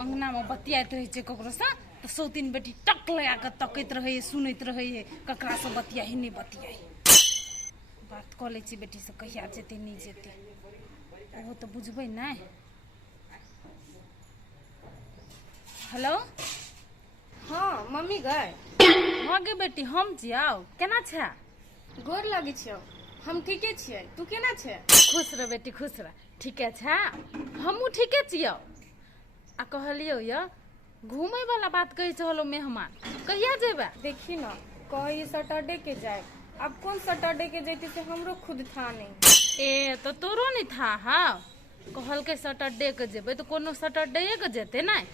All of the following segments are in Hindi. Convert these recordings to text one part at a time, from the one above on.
अंगना में बतियात रहे छे ककरो से तो सौतीन बेटी टक लगा के तकैत रहे सुनैत रहे ककरा से बतियाही नहीं बतियाही। बात कऽ लै छी बेटी से कहिया जेते नहीं जेते ओहो तो बुझबै नहीं। हेलो हाँ मम्मी गए हाँ गे बेटी हम जियाओ केना छे? गोर लगे छियो। हम ठीके छियै तू केना छे? खुश रह बेटी खुश रह ठीके छे हमहूँ ठीके छियो। आ कहलियो ये घूमे वाला बात कही चलो मेहमान कहिया जेबे? देखी ना कही सैटरडे के जाए। अब कौन सैटरडे के जैते से हमरो खुद था नहीं। ए तो तोरो नहीं था हाँ कहल के सैटरडे के जेबे तो कोनो सैटरडे के जेते नहीं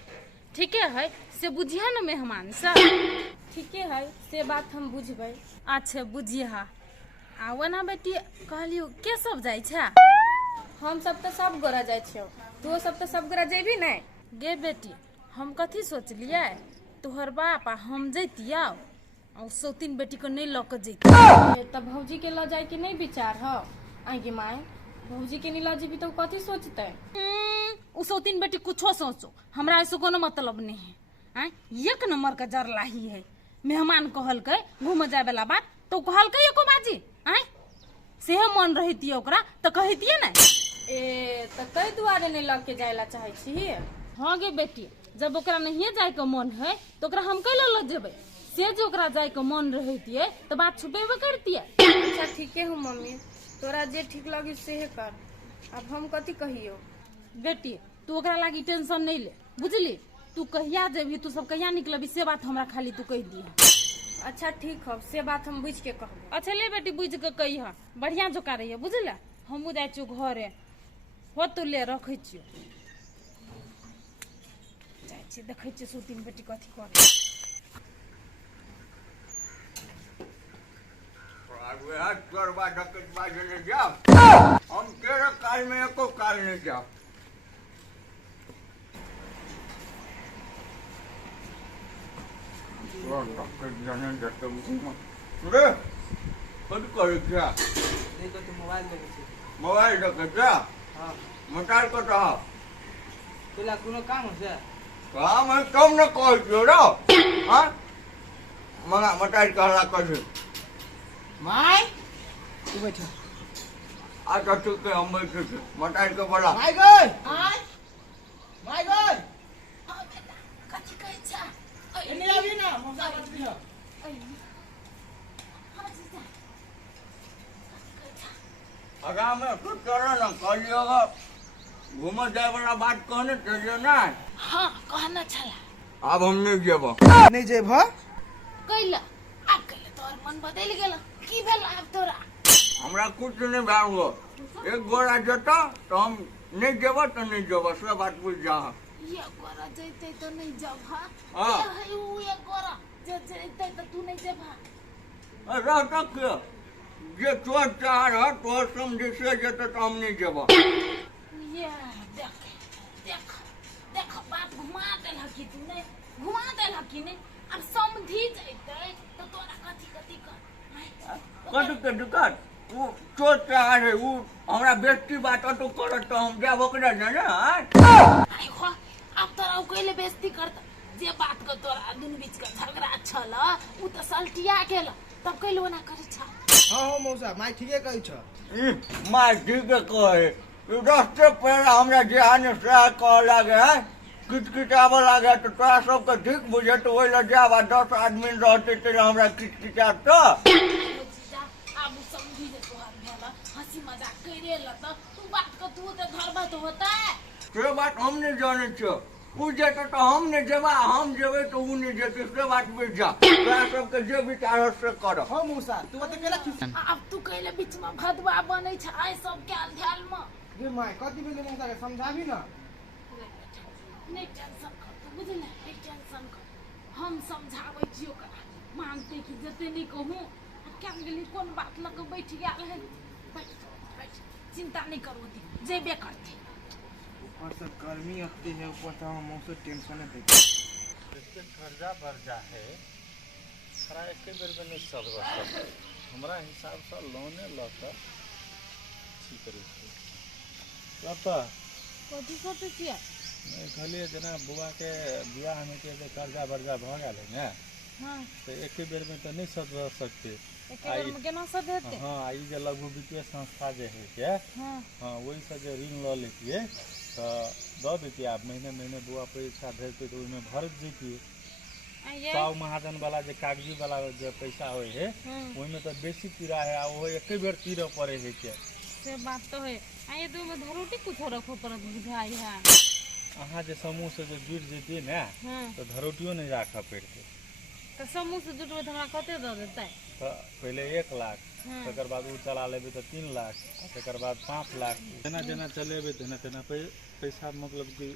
ठीके है से बुझिया न मेहमान से। ठीके है से बात हम बुझबै। अच्छा बुझिया आ ओना बेटी कहलियो के सब जाय छे? हम सब तो सब गोरा जाय छियो तू सब तो सब गोरा जेबी नहीं। गे बेटी हम कथी सोचलिए तोहर बाप आ हम जैतिया और सौतीन बेटी को नहीं लक जैतिया। तब भौजी के ल जाए के नहीं विचार हो आगे माए भौजी के नहीं ल जेबी तो कथी सोचते? उ सौतीन बेटी कुछो सोचो हमरा ऐसे कोनो मतलब नहीं है। एक नंबर का जरलाही है मेहमान कहल के घूम जाए वाला बात तो कहल के एको बाजी से मन रहती ओकरा तो कहतिए ना। ए तो कई दुआरे नहीं लग के जायला चाहे छी। हाँ गे बेटी जब ओकरा नहीं जाए के मन है तो ओकरा हम कैला ल जेबे से जो ओकरा जाए के मन रहती तो बात छुपेबे करती। अच्छा ठीके हो मम्मी तोरा जे ठीक लगी से कर। अब हम कथी कहियो? बेटी तू ओकरा लागी टेंशन नहीं ले बुझली तू कहिया जेबी तू सब कहिया निकलबी से बात हमरा खाली तू कह दी। अच्छा ठीक है से बात हम बुझ के कहब। अच्छा ले बेटी बुझ के कही बढ़िया जोका रही बुझल हमू जाए छियो घरे हो तू ले रखे छियो जाए छी देखे छियो सौतीन बेटी कथी करे। हम तेरा काल में एको काल नहीं जाओ। मोबाइल देखे मोटार को काम है काम है कम न कह मंगा मोटार कहला कर माय तू बैठ अच्छा ठीक है हम बैठे थे मोटार को बोला माय गई माय गई कथी कहै छ एने आबी ना मौसा बात भी है अगर मैं कुछ करो ना कहियो घूम जाए वाला बात कहने चलिए ना। हाँ कहना छला अब हम नहीं जेब नहीं जेब कैला अब कैला तोर मन बदल गेल की भेल अब तोरा? हमरा कुछ नहीं भागो एक गोरा जता तो हम नहीं जेब तो नहीं जेब से बात बुझ जा। ये गोरा जैते तो नहीं जब हाँ। है उ एक गोरा जे जैते तो तू नहीं जब रह तक जे तोर चाह रहा तो समझे से जते तो हम नहीं जेब। ये देख देख देख बात घुमा देला कि तू नहीं घुमा देला कि नहीं अब समझी जैते तो तोरा कथी कथी कर कथी के दिक्कत वो तोर चाह रहे वो हमरा बेइज्जती बात तो करत तो हम जाब ओकरा जाने आई हो अब तोरा कइले बेइज्जती करत जे बात के तोरा दुनु बीच के झगड़ा छल उ तो सल्टिया गेल तब कइलो ना करे छ। हां हो मौसा माय ठीके कहै छ माय ठीक है कहे ये रास्ते पहले हमरा जे आने से कह लागे है किटकिटाबे लागे तो तोरा सबके ठीक बुझे तो ओइ ल जाब 10 आदमी रहते तेरे हमरा किटकिटाब तो अब समझी जे तोहर भेल हंसी मजाक करे ल त तू बात के तू तो धरबा तो होता है से बात हम नहीं जाने छो उ जेते तो हम नहीं जेबा हम जेबे तो उ नहीं जेते से बात बुझ जा तोरा सबके जे विचार है से कर। हां मौसा तू बता केला खिस अब तू कइले बीच में भदवा बनै छ आइ सब के ध्यान में गे माय कथि भेले मौसा के समझाबी ना। नहीं टेंशन कर तू बुझल नहीं टेंशन कर हम समझाबै छी ओकरा मानते कि जते नहीं कहूं क्या गेली कोन बात लग बैठ गेल है बैठ बैठ चिंता नहीं करो दी जेबे करती ऊपर से गर्मी आती है ऊपर से हम मौसा टेंशन है इसके कर्जा बर्जा है सारा एक बेर में नहीं चल रहा हमारा हिसाब से लोने लकर ठीक रही पापा कथी सोचे छियै नहीं कहलिए जना बुआ के बियाह में के जे कर्जा वर्जा भ गेल है ना हाँ तो एक बेर में तो नहीं सद सकते। एक बार में केना सद हेतै? हाँ आई जे लघु वित्तीय संस्था जे है के हाँ हाँ वही से जो ऋण ल लेतिए तो दऽ देतिए आप महीने महीने बुआ पैसा भेजते तो ओहिमे भर जैतिए। आइए 100 महाजन वाला जो कागजी वाला जो पैसा होय है ओहिमे तो बेसी तीरा है आ वो एक बेर तीरऽ पड़े है के। से बात तो है। आइए तो में धरोटी कुछ रखो पड़त बुझाई है। अहाँ जे समूह से जो जुड़ जैतिए ना हाँ तो धरोटियो नहीं राखऽ पड़ते। तो समूह से जुटबै तो हमरा कते दऽ देतै? तो पहले 1 लाख तकर बाद उ चला लेबै तो 3 लाख तकर बाद 5 लाख जेना जेना चलेबै तेना तेना पैसा मतलब कि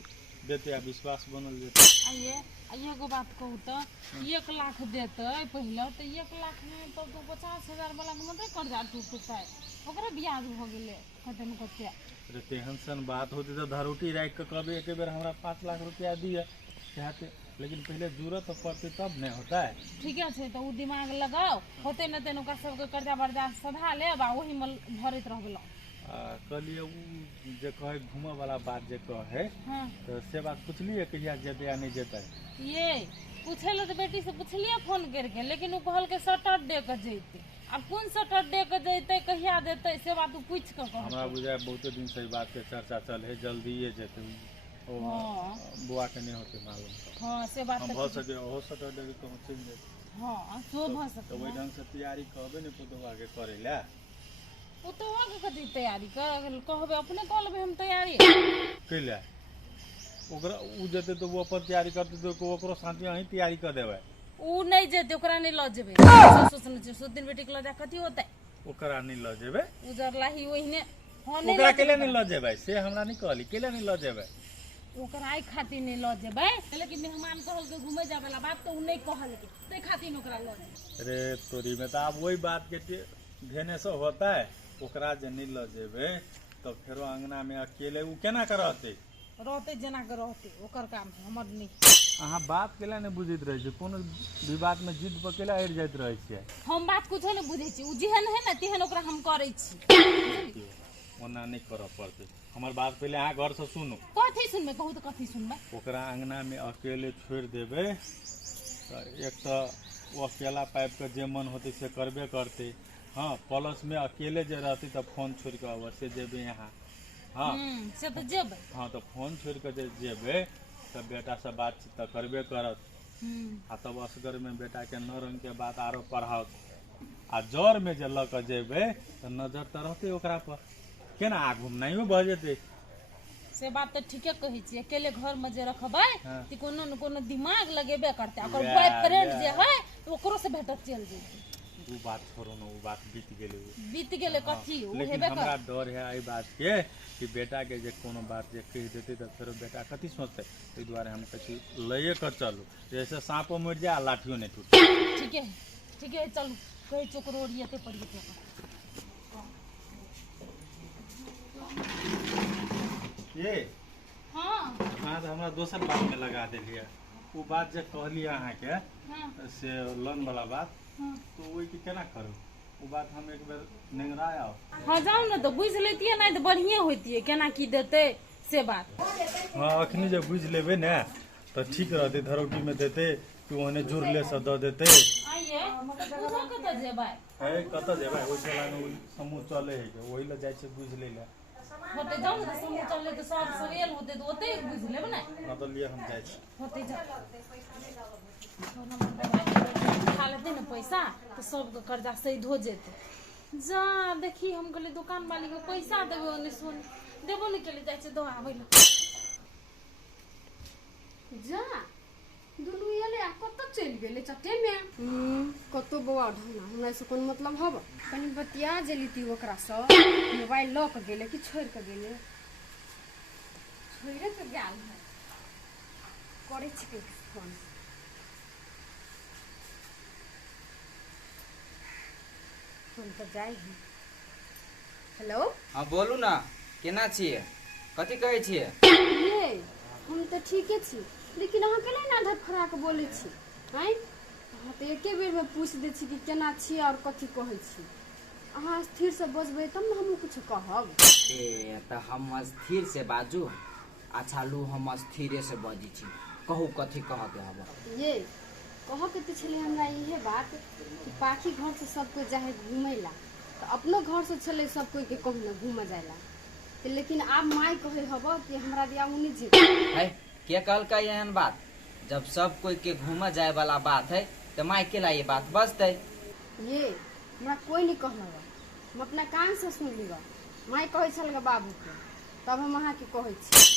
देते आ विश्वास बनल जेतै। आइए एगो बात कहू तो 1 लाख देतै पहले तो 1 लाख में तो 50,000 वाला के मतलब कर्जा टूटतै ओकरा ब्याज भ गेलै कते न कते। अरे तेहन सन बात होती तो धरोटी राख के कहबै एक बेर हमरा 5 लाख रुपया दिए चाहते लेकिन पहले जरूरत तो पड़ती तब नहीं होता है। ठीक है तो उ दिमाग लगाओ होते न तेन ओकरा सबके कर्जा वर्जा सधा लेब आ ओही में भरत रहबै। कहलिए उ जे कहे घूमे वाला बात जे कहे हाँ तो से बात पुछलिए कहिया जेते या नहीं जेते? ये पूछे लो तो बेटी से पूछलिए फोन करके लेकिन उ कहल के सैटरडे के जैते। अब कौन सैटरडे के जैते कहिया देते से बात उ पूछ के कह। हमरा बुझाय बहुत दिन से बात के चर्चा चल है जल्दी ये जेते ओ बुआ के नहीं होते मालूम। हां से बात हम हो सके हो सैटरडे के कहूं चल जाए। हां सो भ तो सके वही ढंग से तैयारी कहबे नहीं पुतवा के करे ला उ तो आगे कथी तैयारी कर कहबे अपने कह लेबे हम तैयारी कैला ओकरा उ जेते तो वो अपन तैयारी करते तो ओकरो साथी अही तैयारी कर देबै। उ नहीं जेते ओकरा नहीं ल जेबे सोचने छै सुदिन बेटी के ल जा कथी होतै ओकरा नहीं ल जेबै उजर लाही ओहिने हां नहीं ओकरा केले नहीं ल जेबै से हमरा नहीं कहली केले नहीं ल जेबै ओकरा आई खातिर नहीं ल जेबे लेकिन मेहमान कहल के घूमे जावे वाला बात तो उ नहीं कहल के ते खातिर ओकरा ल जेबे। अरे तोरी में तो अब वही बात के भेने से होता है ओकरा जे नहीं ल जेबै तो फेरो अंगना में अकेले उ केना करते रहते जना के रहते ओकर काम है हमर नहीं। अहाँ बात केला नहीं बुझित रहे छै कोनो विवाद में जिद पर केला अड़ जाइत रहे छै। हम बात कुछो नहीं बुझे छी उ जेहन है ना तेहन ओकरा हम करै छी ओना नहीं करऽ पड़ते। हमर बात पहले अहाँ घर से सुनू कथी सुनबे कहू तो कथी सुनबे। ओकरा अंगना में अकेले छोड़ देबै तो एक तो वो अकेला पाइप के जे मन होते से करबे करते। हाँ प्लस में अकेले जे रहती तो फोन छोड़ के अवश्य जेबे यहाँ। हाँ से तो जेबे। हाँ तो फोन छोड़ के जे जेबे तो बेटा से बातचीत तो करबे करत आ तब असगर में बेटा के न रंग के बात आरो पढ़ाओ आ जर में जे ल के जेबे तो नजर तो रहते ओकरा पर केना आ घूमनाइयो भ जेते। से बात तो ठीके कहै छी अकेले घर में जे रखबै हाँ। त कोनो न कोनो दिमाग लगेबे करते ओकर बॉयफ्रेंड जे है ओकरो से भेटत चल जेते। उ बात छोड़ो ना उ बात बीत गेले कथी उ लेकिन हेबे हमरा कर। डर है आई बात के कि बेटा के जे कोनो बात जे कह देते तो फिर बेटा कथी सोचते ताहि दुआरे हम कथी लइए कर चलू जैसे सांपो मर जाए लाठियो नहीं टूटे। ठीक है चलू कहे चोकरोड़ियते पड़िए तो ये हां हाँ तो हमरा दोसर बात में लगा देलिए वो बात जे कहलिए अहाँ के हां से लोन वाला बात हां तो वही के केना करू वो बात हम एक बेर नेंगरा आओ। हाँ जाओ ना तो बुझ लेतिए नहीं तो बढ़िया होती केना की देते से बात। हाँ अखनी जब बुझ लेबे ना तो ठीक रहते धरोटी में देते कि ओहने जुड़ ले से द देते। आइए उधर कत जेबै है कत जेबै ओइ चला में समूह चले है के ओहि ल जाय छै बुझ ले ले होते जाओ ना समूह चलले तो सब सवेल होते तो ओते बुझ लेब ना ना तो लिए हम जाय छै होते जा खा लेते ना पैसा तो सबके कर्जा सही हो जेते। जा देखी हम कहले दुकान मालिक के पैसा देबे ओने सोन देबो नहीं केले जाय छै दो आबै ल जा दुनू एले आ कत चल गेले चटे में कतो बौआ ढंगा हमरा से कोन मतलब हब कनी बतिया जेली ती ओकरा से मोबाइल लॉक गेले कि छोड़ के गेले छोइरे के गेल है करे छिके फोन फोन तो जाई है। हेलो हाँ बोलू ना केना छियै कथी कहै छियै? ये हम तो ठीके छी लेकिन अहाँ के ना धर फरा के बोले छी हैं अहाँ तो एके बेर में पूछ दे छी कि केना छी और कथी कहै छी। अहाँ स्थिर से बजबै तब न हमहू कुछ कहब। ए त हम स्थिर से बाजू अच्छा लू हम स्थिरे से बजी छी, कहू कथी कहके हब। ये कह के तो छले हमरा इहे बात कि पाखी घर से सब कोई जाए घूमे ला, तो अपनो घर से छले सब कोई के कहूँ ना घूम जाएला, तो लेकिन आप माई कहे हब कि हमरा दिया उन्हें जे है के कहल का एहन बात? जब सब कोई के घूम जाए वाला बात है तो माई के ला ये बात बजते। ये हमरा कोई नहीं कहल बा, हम अपना कान से सुन ली माई कहे छल बाबू के, तब हम अहाँ के कहे छी।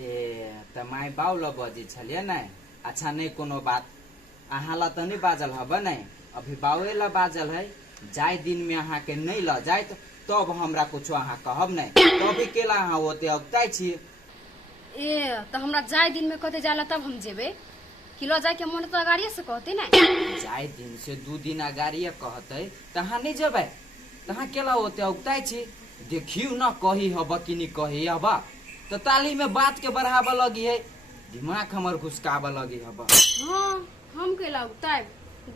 ए त माई बाऊ ल बजे छलिए न। अच्छा नहीं कोनो बात, अहाँ ला तो नहीं बाजल हब न, अभी बाउए ला बाजल है। जाय दिन में अहाँ के नहीं ल जाए तब हमरा कुछ अहाँ कहब नहीं, तभी केला अहाँ ओते अगताई छी। ए तो हमरा जाय दिन में कहते जाला तब हम जेबे कि लो जाए के मन तो गाड़िए से कहते ना। जाय दिन से 2 दिन अगाड़िए कहते तहाँ नहीं जेबे, तहाँ केला ओते अगताई छी। देखियो न कही हब कि नहीं कही हब, तो ताली में बात के बढ़ावा लगी है, दिमाग हमर घुसकावा लगी हब। हाँ हम के लगता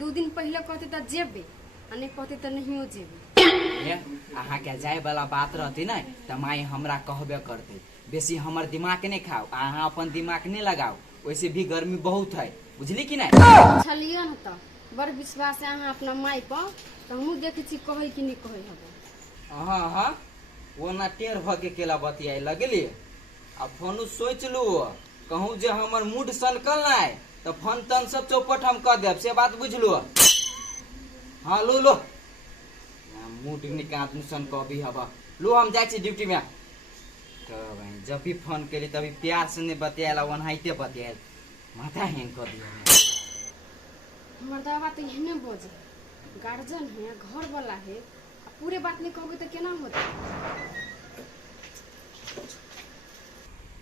2 दिन पहले कहते तो जेबे, आ नहीं कहते तो नहीं जेबे। अहाँ के जाए वाला बात रहती न तो माई हमरा कहबे करते। बेसी हमर दिमाग नहीं खाओ, अहाँ अपन दिमाग नहीं लगाओ, वैसे भी गर्मी बहुत है, बुझली कि नहीं? छलिए न तो बड़ विश्वास है अहाँ अपना माई पर, तो हमहू देखे छी कहे कि नहीं कहे हब। हाँ हाँ वो ना टेर भ के केला बतियाए लगली। अब फोन सोच लू कहूँ जे हमर मूड सनकल ना तो फोन तन सब चौपट हम कर देब, से बात बुझलू। हाँ लो लो मूड निकाल सन कभी हब लो, हम जाए ड्यूटी में। तो भाई जब भी फोन करी तभी प्यार से नहीं बतियाला, वनहाइते बतियाल, माथा हैंग कर दिया। हमार दावा तो यही नहीं बोझे, गार्जियन है, घर वाला है, पूरे बात नहीं कहोगे तो केना होता।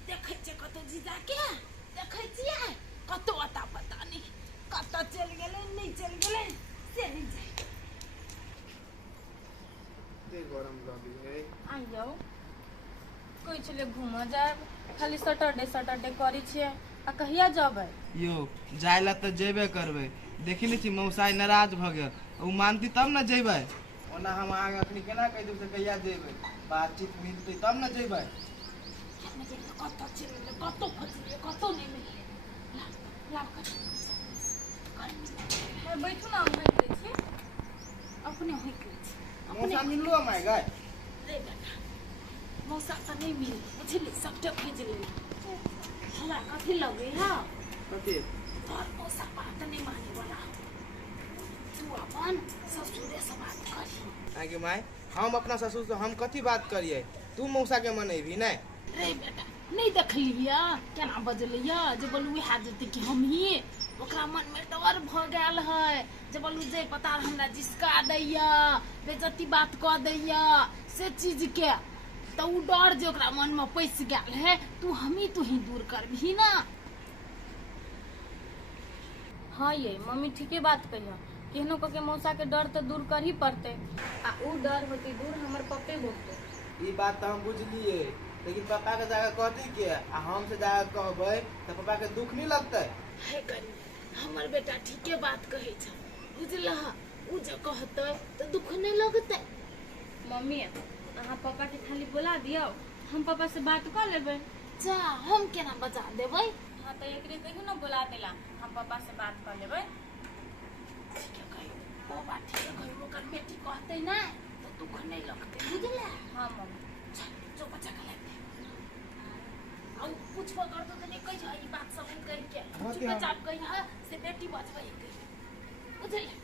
देखे छे कतो जीजा के, देखे छिए कतो अता पता नहीं कतो चल गेले नहीं चल गेले से नहीं जाए। गरम लगी है। आइयो कोई चले घूम जाए, खाली सैटरडे करी छे, आ कहिया जबै? यो जाए ला तो जेबे करबे, देखी ली छी मौसाई नाराज भ गेल, उ मानती तब न जेबे, ओना हम आगे अखनी केना कह देब से कहिया जेबे, बातचीत मिलते तब न जेबे। कतो चल गेले कतो फसले कतो नहीं मिले ला ए बैठू ना, हम बैठ दै छी। अपने होई के मौसा मिललो माय गाय रे बेटा मौसा तो नहीं मिले, बुझली सबटे भेज ले हमरा कथी लगे हां कते तोर मौसा बात नहीं माने वाला, तू अपन ससुरे से बात करी। आगे माय हम अपना ससुर से हम कथी बात करिए, तू मौसा के मनेबी नहीं? रे बेटा नहीं देख लिया केना बजलिया, जे बोलू वह जते कि हम ही ओकरा मन में डर भ गेल है, जे बोलू जे पता हमरा जिसका दैया बेजती बात क दैया से चीज के, तो उ डर जे ओकरा मन में पैस गेल है, तू ही दूर करबही ना। हाँ ये मम्मी ठीके बात कहियो, केहनो के मौसा के डर तो दूर कर ही पड़ते, आ उ डर होती दूर हमर पप्पे होते। ई बात तो हम बुझलिए, लेकिन पापा के जाकर कहती के आ हम से जाकर कहबे तो पापा के दुख नहीं लगते? है करी हमर बेटा ठीके बात कहे छ, बुझला उ जे कहते तो दुख नहीं लगते। मम्मी अहाँ पापा के खाली बुला दियो, हम पापा से बात कर लेबै। जा हम केना बजा देबै? हाँ तो एकरे कहियो ना बुला देला, हम पापा से बात कर लेबै। ठीक है कही वो बात ठीक है कही, ओकर बेटी कहते ना तो दुख नहीं लगते, बुझला? हाँ मम्मी चल जो बच्चा का लगते और कुछ पकड़ तो नहीं कही ई बात सब कह के चुपचाप कही हां से बेटी बचबै के, बुझले?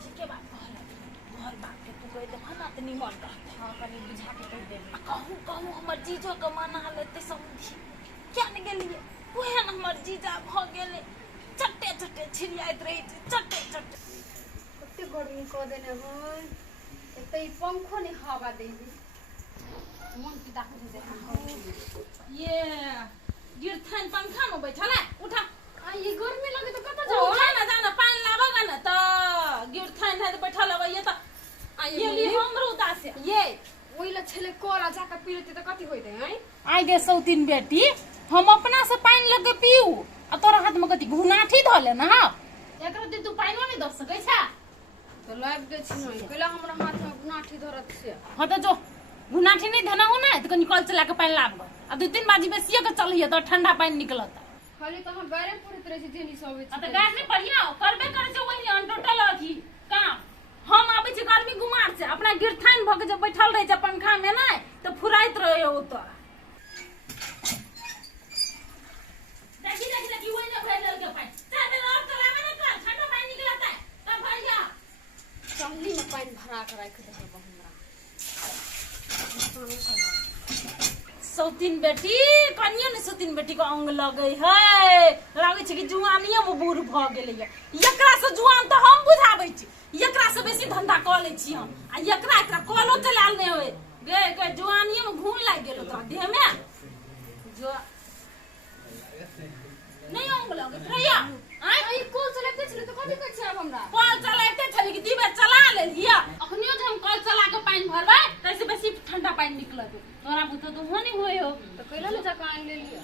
ठीक है बात कहला घर बात के तू कह दे ना त निमन रहते। हाँ कनी बुझा के कह देबै। कहूँ हमर जीजो के माना लेते समझी क्या नहीं गेलिए, ओहे न हमर जीजा भ गेले, चट्टे चट्टे छिड़ियाइत रही छै, चट्टे चट्टे कते गर्मी क देने है, एते ई पंखो नहीं हवा देबी, मन पिता के दे हम। ये गिरथन पंखा में बैठल है, उठा आ ये गर्मी लगे तो कत जाओ जाओ? ना जाना पानी लाबगा ना त गिरथन है बैठल है, ये त ये ली हमरो उदास है। ये ओइला छले कोरा जाके पी लेते तो कथी होइते हैं? आई गे सौतीन बेटी हम अपना से पानी लगे पीऊ, आ तोरा हाथ में कथी घुनाठी धले ना, एकरा दिन तू पानी में दे सकै छ? तो लाग दे छी नहीं, कला हमरा हाथ में गुनाठी धरत से। हाँ तो जो घुनाठी नहीं धना हो ना तो कनी कल चला के पानी लाब। आ 2-3 बाजी बेसिए के चलिए तो ठंडा पानी निकलता खाली तो हम गारे पूरी तरह से जेनी सब आ तो गैस में बढ़िया करबे करे छै वही अनटोटल अथी काम हम आबै छी गर्मी गुमार से अपना गिरथाइन भ के जब बैठल रहे छै पंखा में नै तो फुराइत रहे हो तो देखी वही ना भैल के पानी चाहे और चलावे ना कर ठंडा पानी निकलता है तब भैया चमली में पानी भरा के रख दे हमरा सौतीन बेटी कनियो ने सौतीन बेटी को अंग लगे है लागे छै कि जुआनियो में बूढ़ भ गेलै है एकरा से जुआन तो हम बुझाबै छी एकरा से बेसी धंधा क लै छी हम आ एकरा कॉलो चलाल नै होय गे जुआनियो में घून लाग गेलो तोरा देह में जो नहीं अंग लगे भैया आई कॉल चलाते छले तो कथि कहै छै अब हमरा कॉल चलाते छले कि दिबे चला लेलिए अखनियो जे हम कॉल चला के पानी भरबै तैसे बेसी ठंडा पानी निकलत तोरा बुतो तो होनी होय हो तो कैला ले जाके आन ले लिया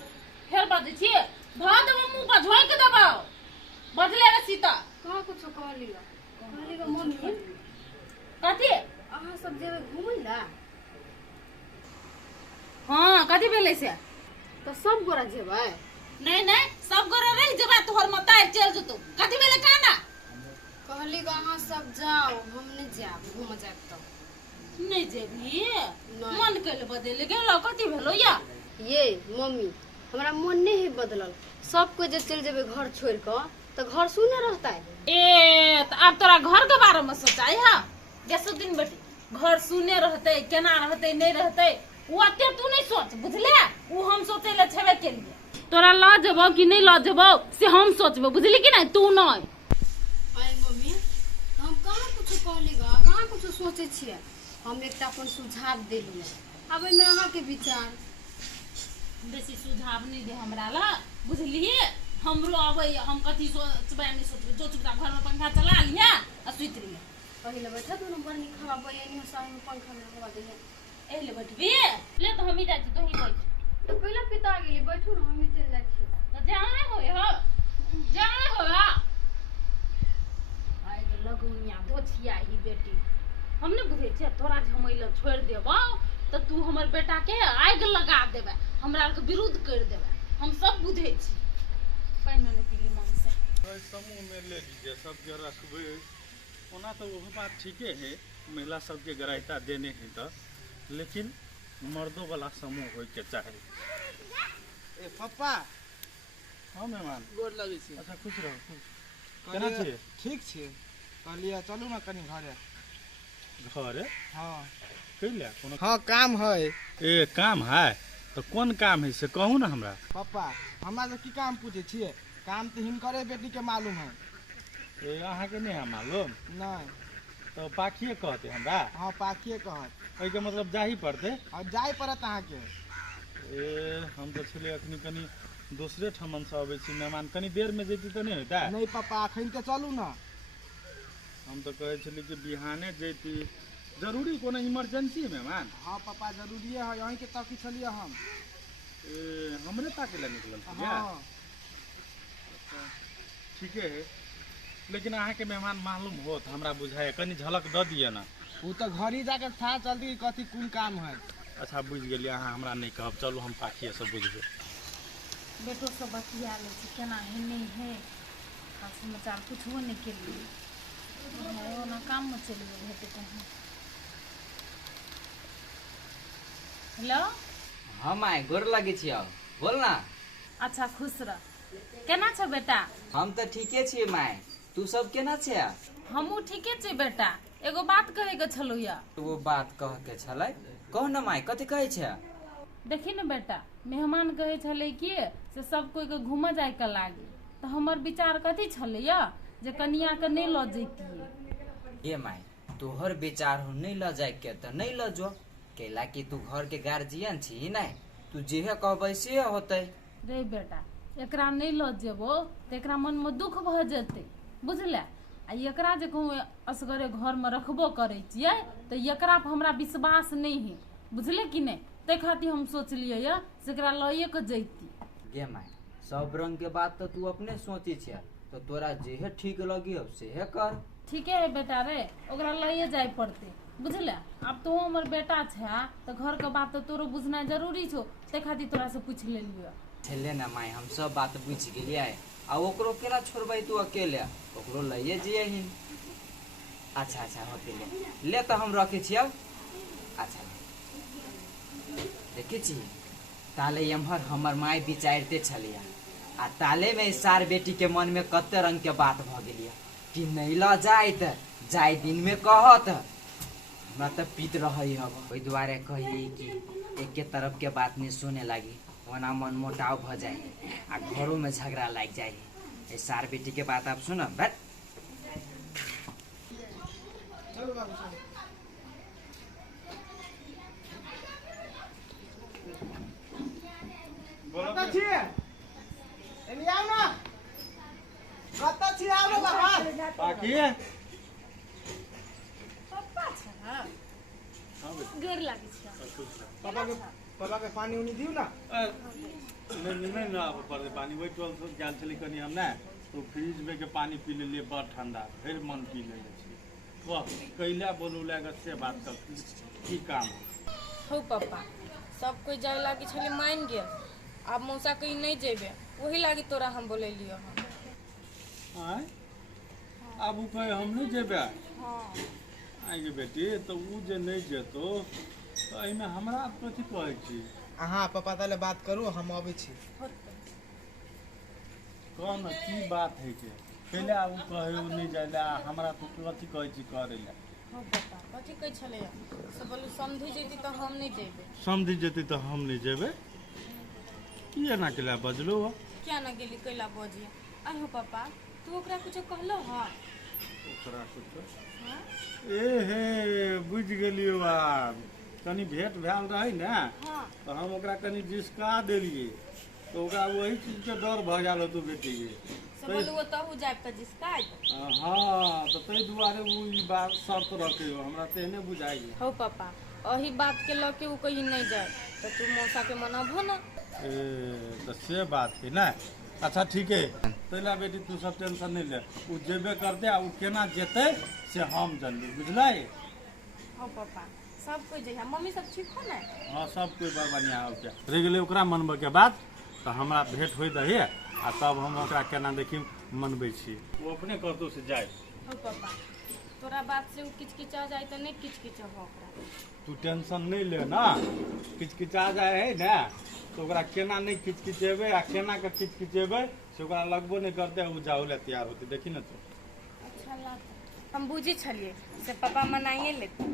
फेर बाजै छी ध देबो मुंह पर झोंक के देबो बदले रे सीता कहां कुछ कह लिया मम्मी कथि अहाँ सब जेबै घुमै ला हां कथि भेलै से तो सब गोरा जेबै नहीं सब गोरा रह जेबा तोहर मतार चल जतो कथि भेलै काना कहली कि अहाँ सब जाओ हम नहीं जाब घूम जाब तो नहीं जेबी मन कैले बदले गेलो कथि भेलो या ये मम्मी हमरा मन नहीं है बदलल सब कोई जे चल जेबे घर छोड़ के तो घर सुने रहता है ए त अब तोरा घर के बारे में सोचाई हा जैसे दिन बेटी घर सुने रहते केना रहते नहीं रहते वो अते तू नहीं सोच बुझले वो हम सोचे ले छेबे के लिए तोरा ल जेबो कि नहीं ल जेबो से हम सोचबो बुझली कि नहीं तू नहीं आई मम्मी हम कहाँ कुछ कहलीगा कहाँ कुछ सोचे छिए हम एकटा अपन सुझाव देलू अब में अहाँ के विचार बेसी सुझाव नहीं दे हमरा ला बुझलिए हमरो आबै हम कथि सोचबै नहीं सोचबै जो चुपचाप घर में पंखा चला लिया आ सुइत रहिए पहले बैठा दोनों बरनी खवा बयनी साथ में पंखा में हवा दे एले बैठबी ले तो हम ही जाई तो ही बैठ तो कैला पिता गेली बैठू ना हम ही चल जाइ छी तो जाने हो आइ लगुनिया धोछिया ही बेटी हमने बुझे छे तोरा झमैला छोड़ देबो तो तू हमर बेटा के आग लगा देबे हमरा के विरोध कर देबे हम सब बुझे छी पानी में पीली मन से समूह में ले लीजिए सबके रखबे ओना तो वही बात ठीके है महिला सबके ग्राह्यता देने हैं तो लेकिन मर्दों वाला समूह होय के चाहे ए पप्पा हाँ मेहमान गोर लगै छी अच्छा खुश रहो खुश केना छियै ठीक छै कहलिए चलू ना कनी घरे घरे हाँ कैले कोनो हाँ काम है ए काम है तो कौन काम है से कहू ना हमरा पप्पा हमरा से की काम पूछे छिए काम तो हिनकरे बेटी के मालूम है ए अहाँ के नहीं है मालूम नहीं तो पाखिए कहते हमरा हाँ पाखिए कहत ओइ के मतलब जाही पड़ते और जाय पड़त अहाँ के ए हम तो छले अखनी कनी दूसरे ठमन से अबै छी मेहमान कनी देर में जैती तो नहीं होता नहीं पप्पा अखन के चलू ना हम तो कहे छली कि बिहाने जैती जरूरी कोनो इमरजेंसी मेहमान हाँ पप्पा जरूरी है यहीं के तक चलिए हम ए हमरे ताके ला निकलल छी क्या हाँ ठीक है लेकिन अहाँ के मेहमान मालूम होत हमरा बुझाए कनी झलक द दिए ना वो तो घर ही जाके था चलती कि कथी कौन काम है अच्छा बुझ गेलिए अहाँ हमरा नहीं कहब चलू हम पाखिए से बुझबे बेटो सब बतिया ले छी केना है नहीं है खास समाचार पूछबो नहीं के लिए है ना काम में चल गेल हेते कहीं हेलो हम आए गोर लगे छी अब बोल ना अच्छा खुश रह केना छ बेटा हम तो ठीके छिए माय तू सब केना छे हमहू ठीके छै बेटा एगो बात कहे के छलौ या वो बात कह के छलै कह ना माय कथी कहे छे देखी न बेटा मेहमान कहे छले कि से सब कोई के घूम जाए के लागे तो हमर विचार कथी छले या जे कनिया के नहीं ल जैतिए ये माय तोहर विचार हो नहीं ल जाए के तो नहीं ल जो कैला कि तू घर के गार्जियन छी नहीं तू जेहे कहबै से होतै रे बेटा एकरा नहीं ल जेबो तो एकरा मन में दुख भ जेते बुझले आ एकरा जे कहूँ असगरे घर में रखबो करे छियै तो एकरा पर हमरा विश्वास नहीं है बुझले कि नहीं ते खातिर हम सोचलिए या से एकरा लइए के जैती गे माय सब रंग के बात तो तू अपने सोची छे तो तोरा जेहे ठीक लगी सेहे कर ठीके है बेटा रे ओकरा लइए जाए पड़ते बुझले। अब तो हमर बेटा छै तो घर के बात तो तोरो बुझना जरूरी छो, ते खातिर तोरा से पूछ लेलियो। छले ना माय, हम सब बात बुझ गेलिए। आ ओकरो केना छोड़बै तू अकेले, ओकरो लइए जियहिन। अच्छा अच्छा होते ले तो हम रखे छी अब। अच्छा देखे छी ताले एम्हर हमर माय विचारते छलिया, आ ताले में सार बेटी के मन में कते रंग के बात भ गेलिए कि नहीं ल जाय दिन में कहत हमरा तो पीत रही हब। ओहि दुआरे कही कि एक के तरफ के बात नहीं सुने लगी, वरना मन मोटाव भ जाए आ घरों में झगड़ा लग जाए। ए सार बेटी के बात आप सुन बैठ। चलो बाबू चलो। कतऽ छियै? एनी आउ ना। कतऽ छियै? आउ ना बाबा। पाकी पप्पा छै ना? हाँ बेटा। गोर लागै छै। पापा के पानी उनी दियौ ना। नहीं ना अब पर पानी वही टोल से गेल छली कनी हम ना, तो फ्रिज में के पानी पी लेलिए बड़ ठंडा, फिर मन पी लेले छी। वाह कैला बोलू लागत से बात कर की काम हो पप्पा, सब कोई जाए लागी छले मान गेल, अब मौसा कहीं नहीं जेबे, वही लागी तोरा हम बोले लियो हम। आय अब उ कहे हम नहीं जेबे। हाँ आइ गे बेटी तो उ जे नहीं जेतो तो एमे हमरा कथी कहै छी। अहाँ पापा ताले बात करू, हम अबै छी। कौन की बात है के पहले उ कहे उ नहीं जाइला, हमरा तो कथी कहै छी करे ला। हाँ पप्पा कथी कह छले से बोलू समझी जेती तो हम नहीं जेबे। समझी जेती तो हम नहीं जेबे। की एना केला बजलो हो? क्या ना गेली कैला बजी। अहो पापा तू ओकरा कुछ कहलो हां? ओकरा कुछ हां ए हे बुझ गेलियो आब। कनी भेंट भेल रही ना हां तो हम ओकरा कनी जिसका देलिए, तो ओकरा वही चीज के डर भ जालो तू बेटी के। से बोलू वो तहु जाब त जिसका। हाँ तो तै दुआरे उ ई बात शर्त रखे हो, हमरा तेहने बुझाई। हो पापा अही बात के लके उ कहीं नहीं जाए तो तू मौसा के मनाबो ना। ए तो से बात है ना। अच्छा ठीक है तैला बेटी तू सब टेंशन नहीं ले, उ जेबे कर दे, उ केना जेते से हम जानली, बुझलै। हो पापा सब कोई जइहा, मम्मी सब ठीक हो ना? हाँ सब कोई बड़ बढ़िया हो क्या रह गेलै ओकरा मनबे के बाद तो हमरा भेंट होई दही, आ तब हम ओकरा केना देखी मनबै छी। वो अपने करतो से जाए। हो पापा तोरा बात से उ किचकिचा जाए तो नहीं किचकिचा हो ओकरा। तू टेंशन नहीं ले ना, किचकिचा जाए है ना तो ओकरा केना नहीं किचकिचेबे आ केना के किचकिचेबे से ओकरा लगबो नहीं करते, उ जाओ ले तैयार होते देखी ना। तो अच्छा लग हम बुझी छलिए से पापा मनाइए लेते।